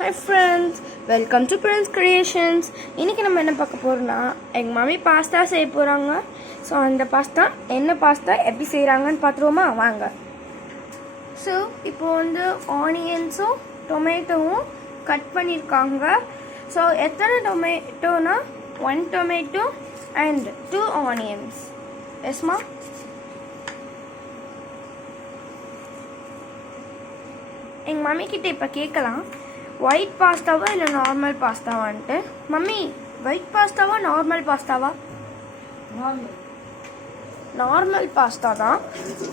Hi friends, welcome to Prince Creations. இன்னைக்கு நம்ம என்ன பார்க்க போறோம்னா எங்க மம்மி பாஸ்தா செய்ய போறாங்க. ஸோ அந்த பாஸ்தா எப்படி செய்கிறாங்கன்னு பார்த்துருவோமா வாங்க. ஸோ இப்போ வந்து ஆனியன்ஸும் டொமேட்டோவும் கட் பண்ணியிருக்காங்க. ஸோ எத்தனை டொமேட்டோனா 1 டொமேட்டோ அண்ட் 2 ஆனியன்ஸ். எஸ்மா? எங்கள் மம்மி கிட்ட இப்போ கேட்கலாம் ஒயிட் பாஸ்தாவா இல்லை நார்மல் பாஸ்தாவான்ட்டு. மம்மி, ஒயிட் பாஸ்தாவா நார்மல் பாஸ்தாவா? நார்மல் பாஸ்தா தான்.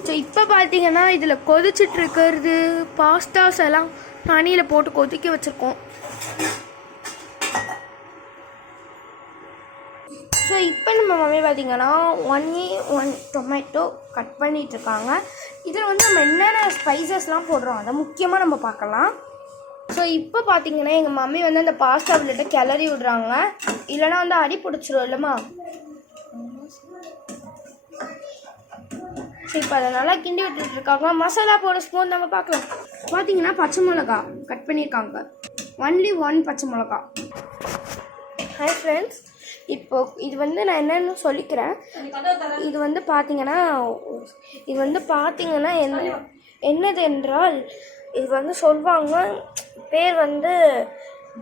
ஸோ இப்போ பார்த்தீங்கன்னா இதில் கொதிச்சுட்டு இருக்கிறது பாஸ்தாஸ் எல்லாம் தண்ணியில் போட்டு கொதிக்க வச்சுருக்கோம். ஸோ இப்போ நம்ம மம்மி பார்த்தீங்கன்னா 1 டொமேட்டோ கட் பண்ணிகிட்ருக்காங்க. இதில் வந்து நம்ம என்னென்ன ஸ்பைசஸ்லாம் போடுறோம் அதை முக்கியமாக நம்ம பார்க்கலாம். ஸோ இப்போ பார்த்தீங்கன்னா எங்கள் மம்மி வந்து அந்த பாஸ்தா விட்டு கிளறி விடுறாங்க, இல்லைனா வந்து அடி பிடிச்சிரும் இல்லைம்மா. ஸோ இப்போ அதை நல்லா கிண்டி விட்டுருக்காங்க. மசாலா போட ஸ்பூன் நம்ம பார்க்கலாம். பார்த்தீங்கன்னா பச்சை மிளகா கட் பண்ணியிருக்காங்க, ஒன்லி 1 பச்சை மிளகா. ஹாய் ஃப்ரெண்ட்ஸ், இப்போ இது வந்து நான் என்னென்னு சொல்லிக்கிறேன். இது வந்து பார்த்தீங்கன்னா என்னது என்றால் இது வந்து சொல்லுவாங்க, பேர் வந்து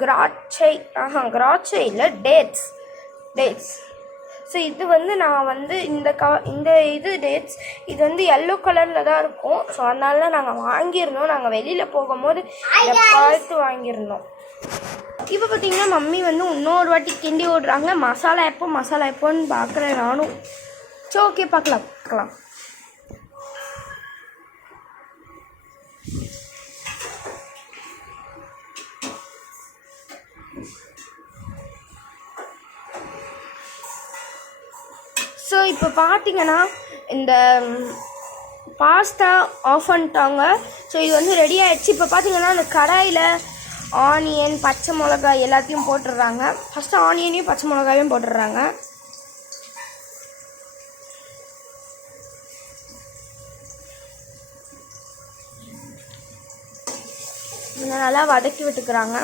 கிராச்சை இல்லை டேட்ஸ். ஸோ இது வந்து நான் வந்து இந்த இது டேட்ஸ் இது வந்து எல்லோ கலரில் தான் இருக்கும். ஸோ அதனால நாங்கள் வாங்கியிருந்தோம், நாங்கள் வெளியில் போகும்போது இதை பார்த்து வாங்கியிருந்தோம். இப்போ பார்த்தீங்கன்னா மம்மி வந்து இன்னொரு வாட்டி கிண்டி விடுறாங்க. மசாலா எப்போன்னு பார்க்குறேன் நானும். ஸோ ஓகே, பார்க்கலாம். ஸோ இப்போ பார்த்தீங்கன்னா இந்த பாஸ்தா ஆஃப் பண்ணிட்டாங்க. ஸோ இது வந்து ரெடி ஆகிடுச்சு. இப்போ பார்த்தீங்கன்னா அந்த கடாயில் ஆனியன், பச்சை மிளகாய் எல்லாத்தையும் போட்டுடுறாங்க. ஃபஸ்ட்டு ஆனியனையும் பச்சை மிளகாயும் போட்டுடுறாங்க. நல்லா வதக்கி விட்டுக்கிறாங்க.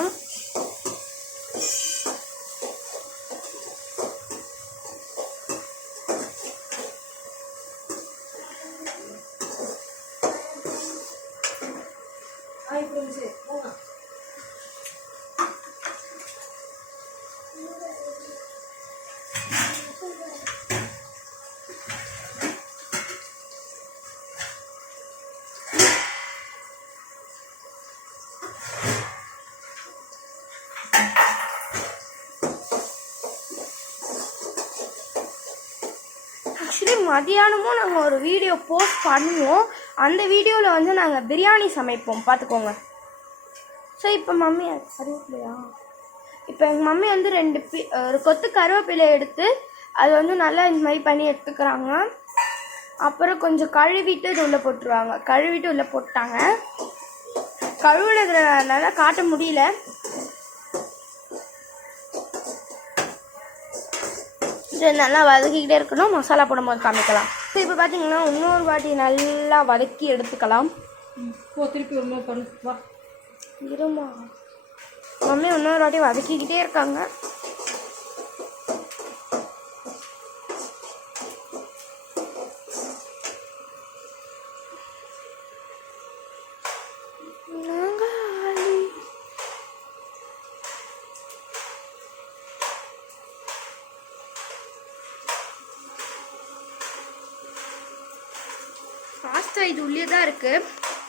ஆக்சுவலி மதியானமும் நாங்கள் ஒரு வீடியோ போஸ்ட் பண்ணுவோம். அந்த வீடியோவில் வந்து நாங்கள் பிரியாணி சமைப்போம், பார்த்துக்கோங்க. ஸோ இப்போ மம்மி கருவேப்பிலையா இப்போ எங்கள் மம்மி வந்து ஒரு கொத்து கருவேப்பிலை எடுத்து அது வந்து நல்லா இந்த மாதிரி பண்ணி எடுத்துக்கிறாங்க. அப்புறம் கொஞ்சம் கழுவிட்டு இது உள்ளே போட்டுருவாங்க. கழுவிட்டு உள்ளே போட்டாங்க. கழுவுனதுனால காட்ட முடியல. நல்லா வதக்கிக்கிட்டே இருக்கணும், மசாலா போடும்போது காமிக்கலாம். ஸோ இப்போ பார்த்தீங்கன்னா இன்னொரு வாட்டி நல்லா வதக்கி எடுத்துக்கலாம். திருப்பி இருமா, மம்மி இன்னொரு வாட்டி வதக்கிக்கிட்டே இருக்காங்க.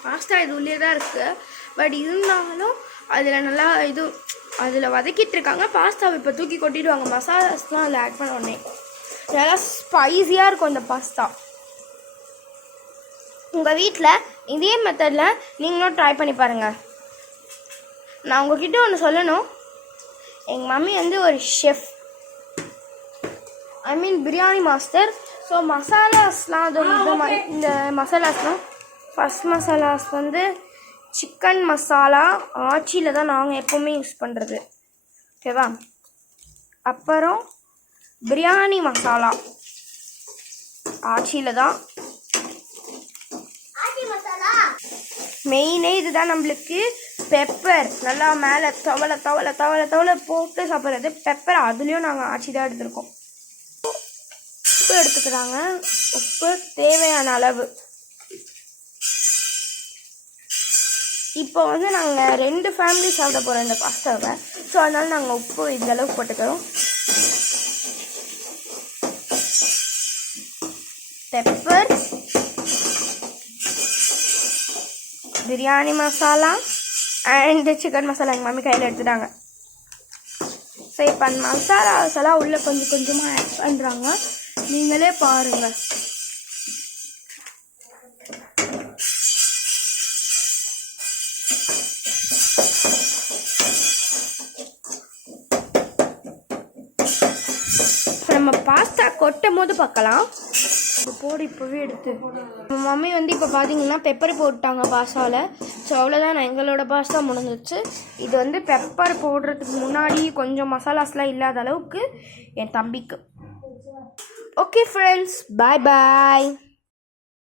பாஸ்தா இது உள்ளே தான் இருக்குது. பட் இருந்தாலும் அதில் நல்லா அதில் வதக்கிட்டு இருக்காங்க. பாஸ்தாவை இப்போ தூக்கி கொட்டிடுவாங்க. மசாலாஸ்லாம் அதில் ஆட் பண்ண உடனே நல்லா ஸ்பைஸியாக இருக்கும் இந்த பாஸ்தா. உங்கள் வீட்டில் இதே மெத்தடில் நீங்களும் ட்ரை பண்ணி பாருங்கள். நான் உங்ககிட்ட ஒன்று சொல்லணும். எங்கள் மம்மி வந்து ஒரு ஷெஃப், பிரியாணி மாஸ்டர். ஸோ மசாலாஸ்லாம் இந்த மசாலாஸ்லாம் ஃபஸ்ட் மசாலாஸ் வந்து சிக்கன் மசாலா ஆச்சியில் தான் நாங்கள் எப்போவுமே யூஸ் பண்ணுறது, ஓகேவா. அப்புறம் பிரியாணி மசாலா ஆச்சியில் தான். மெயினே இதுதான் நம்மளுக்கு பெப்பர் நல்லா மேலே தவளை போட்டு சாப்பிட்றது பெப்பர். அதுலேயும் நாங்கள் ஆச்சி தான் எடுத்துருக்கோம். உப்பு எடுத்துக்கிறாங்க. உப்பு தேவையான அளவு. இப்போ வந்து நாங்கள் 2 ஃபேமிலி சாப்பிட போகிறோம் இந்த பாஸ்தாவை. ஸோ அதனால நாங்கள் உப்பு இந்த அளவுக்கு போட்டுக்கிறோம். Pepper, biryani masala and chicken masala எங்கள் மம்மி கையில் எடுத்துட்டாங்க. ஸோ இப்போ அந்த மசாலாஸ் எல்லாம் உள்ளே கொஞ்சம் கொஞ்சமாக ஆட் பண்ணுறாங்க. நீங்களே பாருங்கள். நம்ம பாஸ்தா கொட்டும் போது பார்க்கலாம். போடு இப்போவே எடுத்து. மம்மி வந்து இப்போ பார்த்தீங்கன்னா பெப்பர் போட்டாங்க பாஸ்தாவில். ஸோ அவ்வளோதான், எங்களோட பாஸ்தா முடிஞ்சிச்சு. இது வந்து பெப்பர் போடுறதுக்கு முன்னாடி கொஞ்சம் மசாலாஸ்லாம் இல்லாத அளவுக்கு என் தம்பிக்கு. ஓகே ஃப்ரெண்ட்ஸ், பாய் பாய்.